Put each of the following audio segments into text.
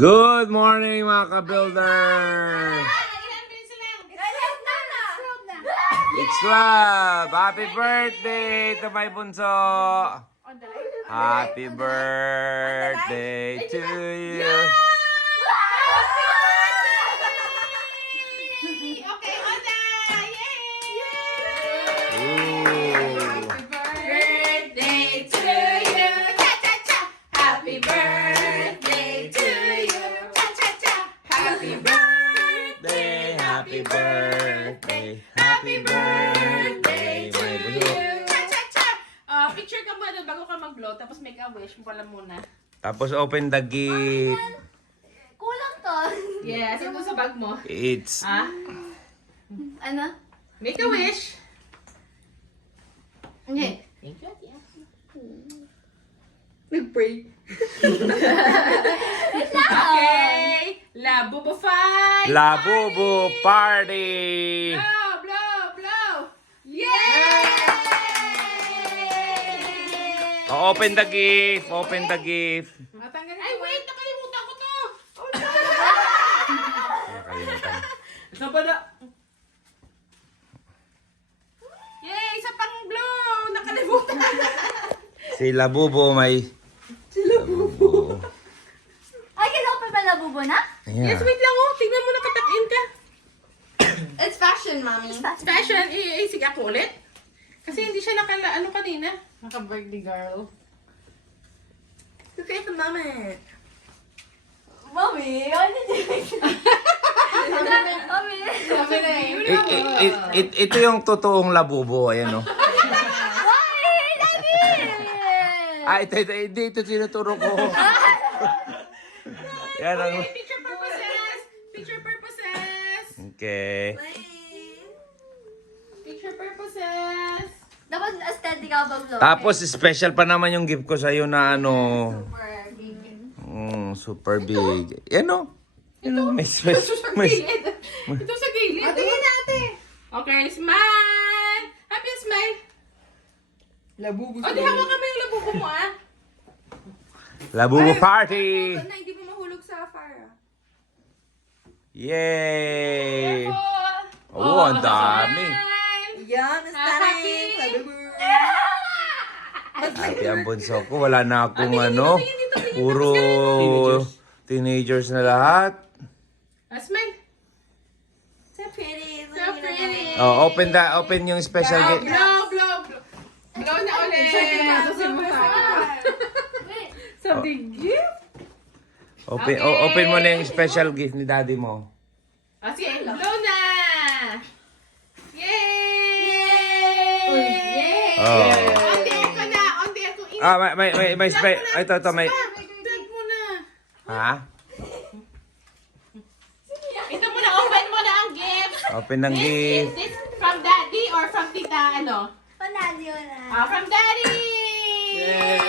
Good morning mga ka-builder! It's Love! Happy birthday to my bunso! Happy birthday to you! Okay, Oda! Yay! Ooh. Birthday to you! Cha-cha-cha! Happy birthday to you! Cha-cha-cha! Happy birthday! Happy birthday! Happy birthday! My bunso! Cha-cha-cha! Picture ka muna bago ka mag-blow, tapos make a wish mo pala muna. Tapos open the gift. Kulang to. Yes, ito sa bag mo. It's... Ah? Ano? Make a wish. Hindi. Thank you, Tia. Nag-pray. Okay! Labubo fight! Labubu Party! Blow, blow, blow! Yay! Open the gift! Open the gift! Ay, wait! Nakalimutan ko to! Nakalimutan. Ito pala. Yay! Isa pang blow! Nakalimutan! Si Labubo may... Si Labubo. Ay, kailangan pa ba labubo na? Ayan. Yes, wait lang oh! Tingnan mo nakatakin ka. It's fashion, mommy. Fashion, sige ako ulit. Kasi hindi siya ano kanina. Naka-birthday girl. Look at the mommy. Mommy, ano Mommy. Sabi na yun. Ito yung totoong Labubo. Ayan o. Ito sinuturo ko. Yan ang... Okay, picture purposes! Picture purposes! Okay. Picture purposes! Dapat aesthetic ka ba-vlog? Tapos special pa naman yung gift ko sa'yo na ano... super big. Yan o. Yan o. May special. Ito sa gilid. Tingin natin. Okay, smile! Happy smile! Labubo. O, di hawakan mo yung labubo mo, ah. Labubo Party! Na hindi mo mahulog sa fire. Yay! Careful! Oh, ang dami. Smile! Yan, Happy! Happy ang bunso ko. Wala na akong ano. Puro teenagers na lahat. Smile! So pretty. So pretty! Oh, open yung special gift. Blow, blow, blow! Blow na ulit! Sa big gift? Open, Okay. open mo na yung special gift ni daddy mo. Sige, blow na! Yay! Yay! Oh. On the air ko na! On the air ko. Ito, may... Drag mo na! Ha? Ito mo na, open mo na ang gift! Open ng gift. Is this from daddy or from tita ano? Panalo na. From daddy! Yay!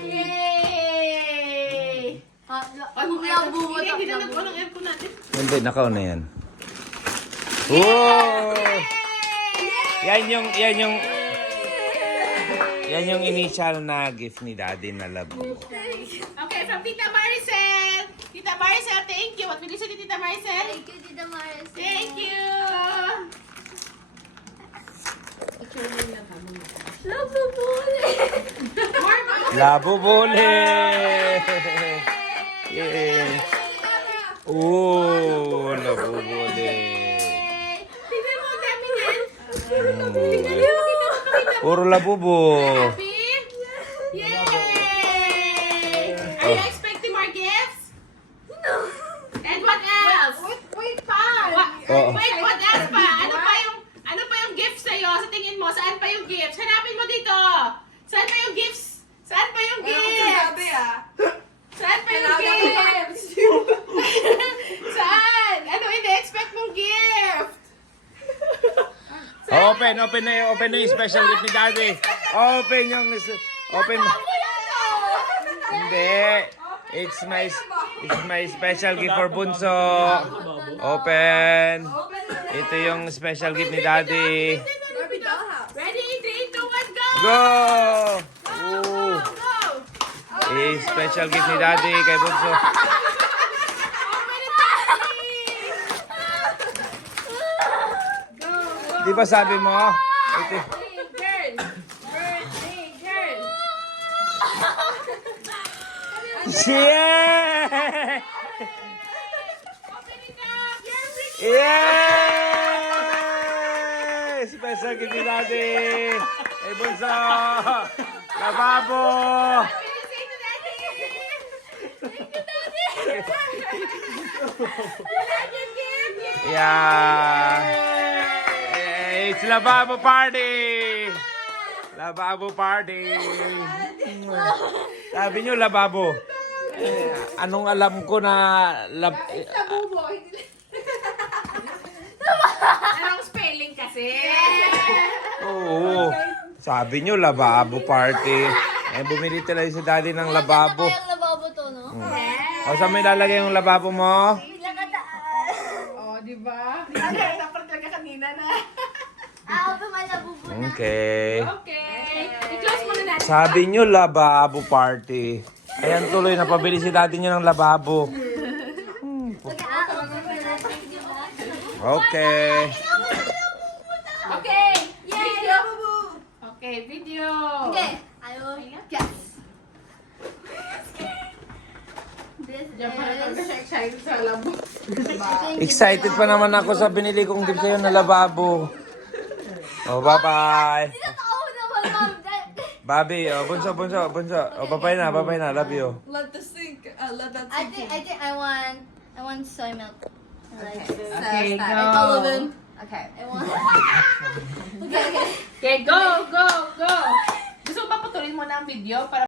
Yay! Ang labubo Sige, to. dinanag ko ng aircon natin. Hindi, nakaon na yan. Wow! Yan yung initial na gift ni daddy na Labubo. Okay, from Tita Maricel. Tita Maricel, thank you. What will you say to Tita Maricel? Thank you, Tita Maris. Thank you. Labubo. More, more. Labubole! Yay! Oh, Labubole! Tignan mo, ang dami niyan. Puro Labubo. Happy? Yay! Are you expecting more gifts? No. And what else? Wait pa. Oo. Wait, what else pa? Ano pa yung gifts sa'yo? Sa tingin mo, saan pa yung gifts? Hanapin mo dito. Saan pa yung gifts? Saan pa yung gifts? Saan pa yung gifts? Saan? Ano ina-expect mong gift? Open yung special gift ni daddy. Open. Hindi. It's my special gift for Bunso. Open. Ito yung special gift ni daddy. Ready? 3, 2, 1, go! Go! Go! Go! Go! Special gift ni daddy kay Bunso. Di ba sabi mo? Birthday girl! Birthday girl! Yeah! Open it up! Yay! Special gift ni Daddy! Eh, bunso! Lababo! Say to Daddy! Yeah! Eh, it's Lababo party! Lababo party! Sabi nyo, Lababo. Anong alam ko na... Anong spelling kasi? Oo. Sabi nyo, Lababo party. Eh, bumili talaga si Daddy ng lababo. Yung lababo to, no? O, saan may lalagay yung lababo mo? Nakataas. Oh, di ba? Dapat talaga kanina na. Open my labubo na. Okay. Okay. I-close muna natin. Sabi nyo, lababo party. Ayan tuloy, napabili si Daddy niya ng lababo. Okay, open natin, di ba? Okay. Okay. Yay! Video. Okay, video. Okay, I will guess. This Diyan pa na is... siya excited sa labo. Excited pa naman ako sa binili kong gift sa'yo na lababo. Oh, bye-bye. Tinatao naman, Mom. Bobby, oh, bunso. Oh, bye-bye na. Love you. Let the sink. Let that I sink. think I want soy milk. Like this. Okay, go. And all of them. Okay. I want. Okay. Okay, go. Gusto mo ba patuloy mo na ang video para